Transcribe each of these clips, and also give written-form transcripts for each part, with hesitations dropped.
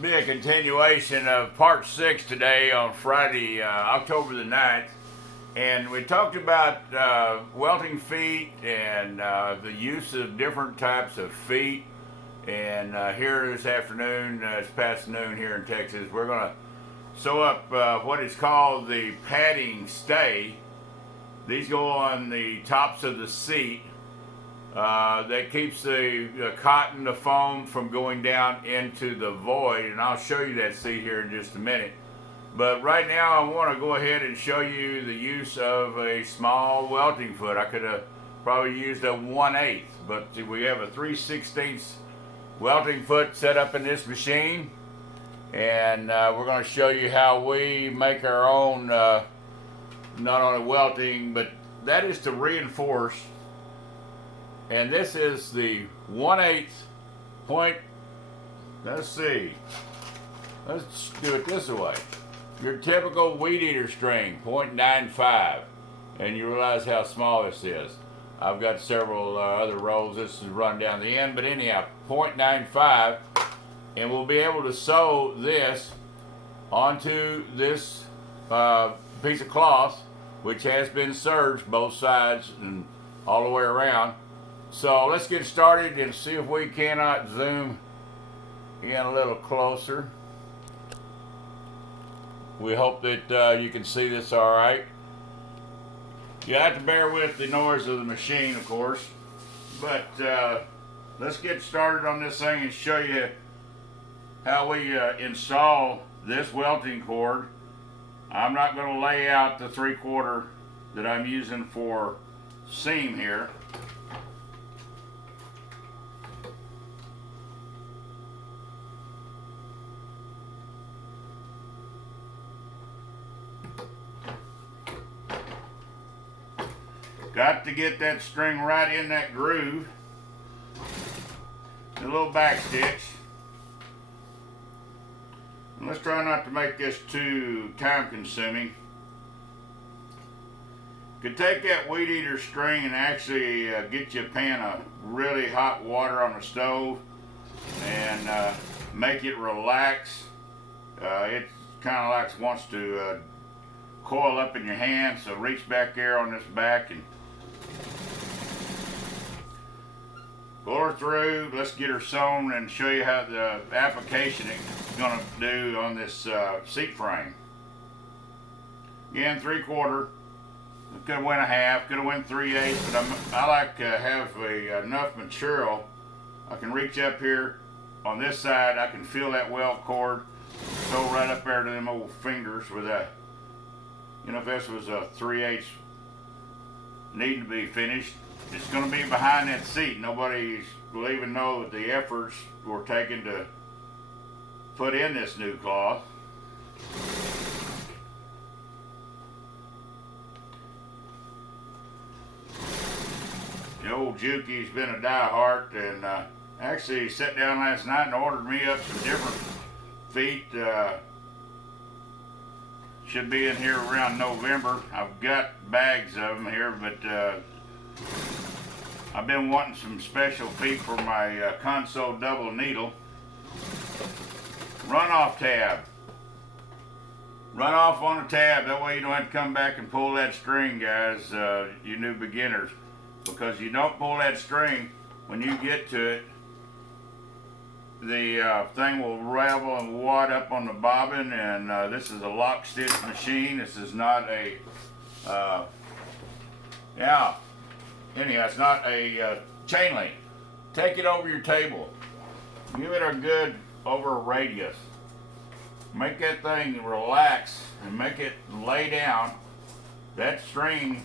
Be a continuation of part 6 today on Friday, October the 9th. And we talked about welting feet and the use of different types of feet. And here this afternoon, it's past noon here in Texas, we're going to sew up what is called the padding stay. These go on the tops of the seat. That keeps the cotton, the foam from going down into the void, and I'll show you that seat here in just a minute. But right now I want to go ahead and show you the use of a small welting foot. I could have probably used a 1/8, but we have a 3/16 welting foot set up in this machine, and we're going to show you how we make our own, not only welting, but that is to reinforce. And this is the 1/8 point. Let's see. Let's do it this way. Your typical weed eater string, 0.95. And you realize how small this is. I've got several other rolls. This is run down the end. But anyhow, 0.95. And we'll be able to sew this onto this piece of cloth, which has been serged both sides and all the way around. So let's get started and see if we cannot zoom in a little closer. We hope that you can see this all right. You have to bear with the noise of the machine, of course. But let's get started on this thing and show you how we install this welting cord. I'm not going to lay out the 3/4 that I'm using for seam here. Got to get that string right in that groove. A little back stitch. And let's try not to make this too time consuming. You could take that weed eater string and actually get you a pan of really hot water on the stove and make it relax. It kind of like wants to coil up in your hand, so reach back there on this back and pull her through. Let's get her sewn and show you how the application is going to do on this seat frame. Again, 3/4. Could have went a half, could have went 3/8, but I like to have enough material. I can reach up here on this side. I can feel that welt cord go right up there to them old fingers with a, you know, if this was a 3/8 needing to be finished, it's going to be behind that seat. Nobody will even know that the efforts were taken to put in this new cloth. The old Jukie's been a diehard, and actually sat down last night and ordered me up some different feet. Should be in here around November. I've got bags of them here, but I've been wanting some special feet for my console double needle. Runoff tab. Run off on a tab. That way you don't have to come back and pull that string, guys, you new beginners. Because you don't pull that string, when you get to it, the thing will ravel and wad up on the bobbin, and this is a lock stitch machine. This is not a anyhow, it's not a chain link. Take it over your table. Give it a good over radius. Make that thing relax and make it lay down. That string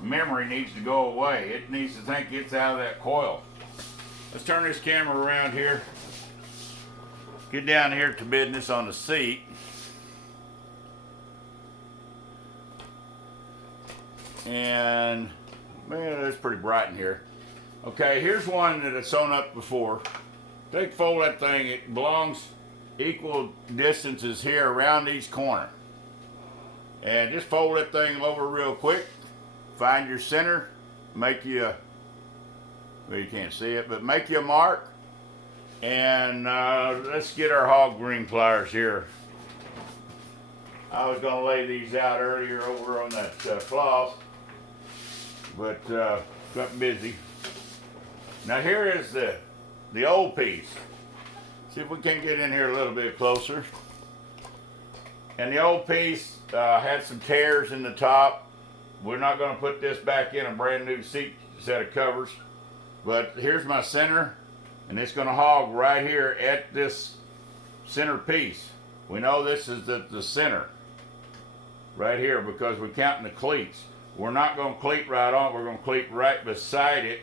memory needs to go away. It needs to think it's out of that coil. Let's turn this camera around here. Get down here to business on the seat. And man, it's pretty bright in here. Okay, here's one that I've sewn up before. Fold that thing. It belongs equal distances here around each corner. And just fold that thing over real quick. Find your center, make you a, well, you can't see it, but make you a mark, And let's get our hog ring pliers here. I was going to lay these out earlier over on that cloth, but got busy. Now here is the old piece. See if we can get in here a little bit closer. And the old piece had some tears in the top. We're not going to put this back in a brand new seat set of covers. But here's my center, and it's going to hog right here at this center piece. We know this is the center right here because we're counting the cleats. We're not going to cleat right on, we're going to cleat right beside it.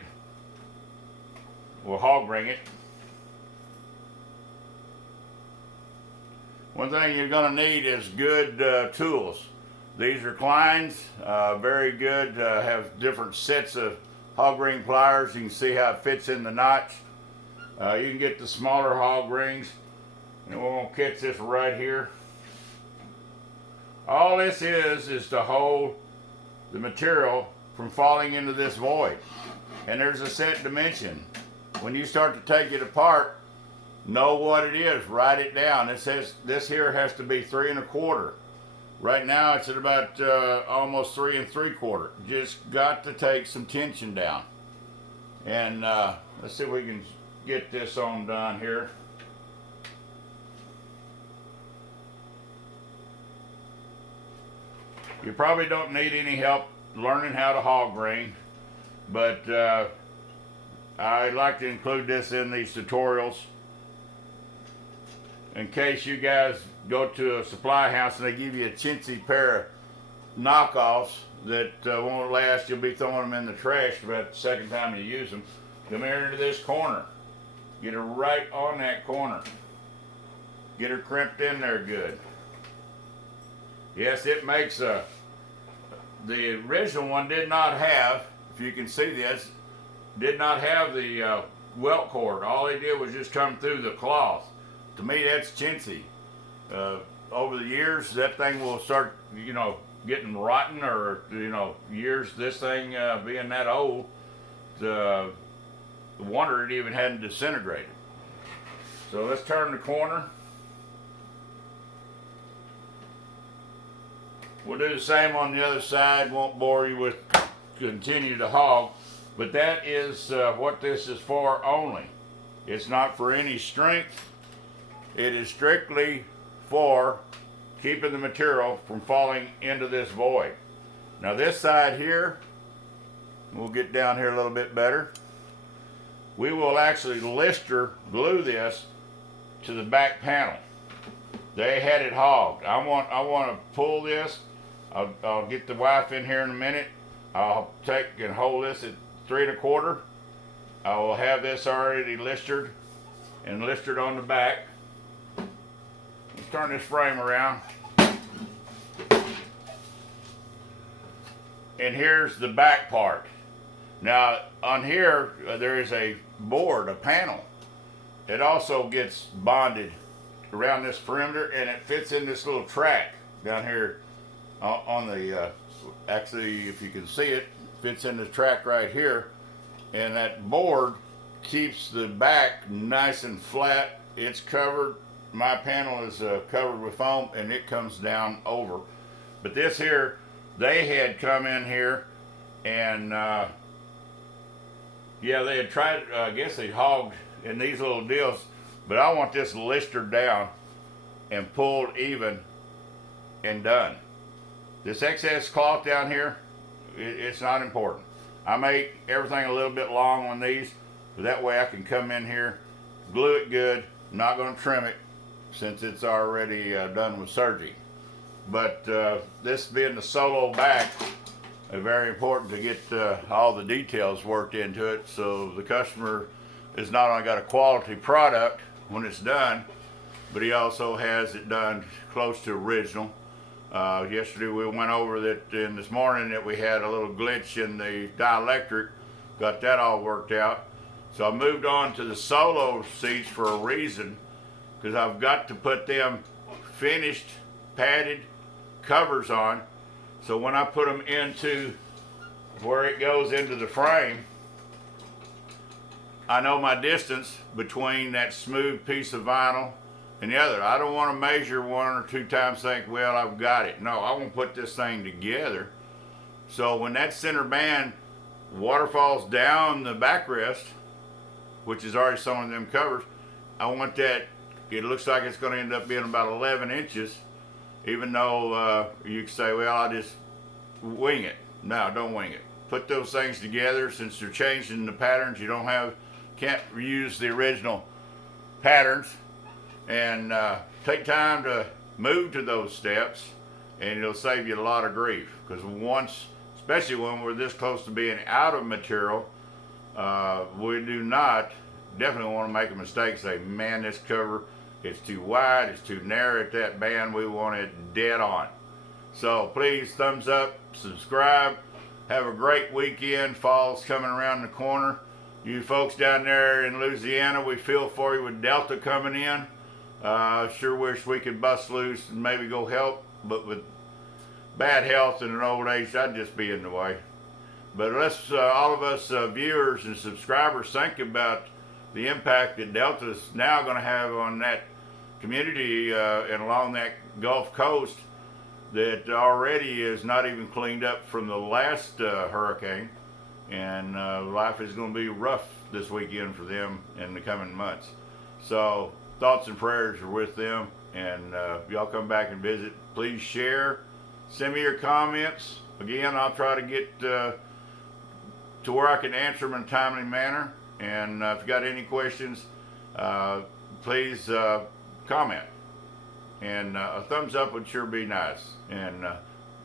We'll hog ring it. One thing you're going to need is good tools. These are Klein's, very good, have different sets of hog ring pliers. You can see how it fits in the notch. You can get the smaller hog rings, and we're going to catch this right here. All this is to hold the material from falling into this void. And there's a set dimension. When you start to take it apart, know what it is, write it down. It says this here has to be 3 1/4. Right now it's at about almost 3 3/4. Just got to take some tension down. And let's see if we can get this on done here. You probably don't need any help learning how to hog ring, but I like to include this in these tutorials in case you guys go to a supply house and they give you a chintzy pair of knockoffs that won't last. You'll be throwing them in the trash about the second time you use them. Come here into this corner. Get her right on that corner. Get her crimped in there good. Yes, it makes the original one did not have, if you can see this, did not have the welt cord. All they did was just come through the cloth. To me, that's chintzy. Over the years, that thing will start, getting rotten, or years this thing being that old, the wonder it even hadn't disintegrated. So let's turn the corner. We'll do the same on the other side. Won't bore you with continue to hog, but that is what this is for only. It's not for any strength. It is strictly for keeping the material from falling into this void. Now this side here, we'll get down here a little bit better. We will actually lister glue this to the back panel. They had it hogged. I want to pull this. I'll get the wife in here in a minute. I'll take and hold this at 3 1/4. I will have this already listered and listered on the back. Let's turn this frame around. And here's the back part. Now on here there is a board, a panel. It also gets bonded around this perimeter, and it fits in this little track down here on the actually, if you can see it, fits in the track right here, and that board keeps the back nice and flat. It's covered. My panel is covered with foam, and it comes down over. But this here, they had come in here and yeah, they had tried, I guess they hogged in these little deals, but I want this listered down and pulled even and done. This excess cloth down here, it's not important. I make everything a little bit long on these, so that way I can come in here, glue it good. I'm not going to trim it since it's already done with serging. But this being the solo back, it's very important to get all the details worked into it, so the customer is not only got a quality product when it's done, but he also has it done close to original. Yesterday we went over that, and this morning that we had a little glitch in the dielectric, got that all worked out. So I moved on to the solo seats for a reason, because I've got to put them finished, padded covers on, so when I put them into where it goes into the frame, I know my distance between that smooth piece of vinyl and the other. I don't want to measure one or two times, think, well, I've got it. No, I want to put this thing together. So when that center band waterfalls down the backrest, which is already some of them covers, I want that, it looks like it's going to end up being about 11 inches, even though you can say, well, I'll just wing it. No, don't wing it. Put those things together. Since they're changing the patterns, you can't use the original patterns, and take time to move to those steps, and it'll save you a lot of grief, because once, especially when we're this close to being out of material, we do not definitely want to make a mistake, say, man, this cover, it's too wide, it's too narrow at that band, we want it dead on. So please, thumbs up, subscribe, have a great weekend. Fall's coming around the corner. You folks down there in Louisiana, we feel for you with Delta coming in. Sure wish we could bust loose and maybe go help, but with bad health and an old age, I'd just be in the way. But let's, all of us viewers and subscribers, think about the impact that Delta's now going to have on that community and along that Gulf Coast that already is not even cleaned up from the last hurricane. And life is going to be rough this weekend for them in the coming months. So thoughts and prayers are with them, and y'all come back and visit. Please share, send me your comments. Again, I'll try to get to where I can answer them in a timely manner. And if you got any questions, please comment. And a thumbs up would sure be nice. And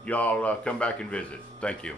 y'all come back and visit. Thank you.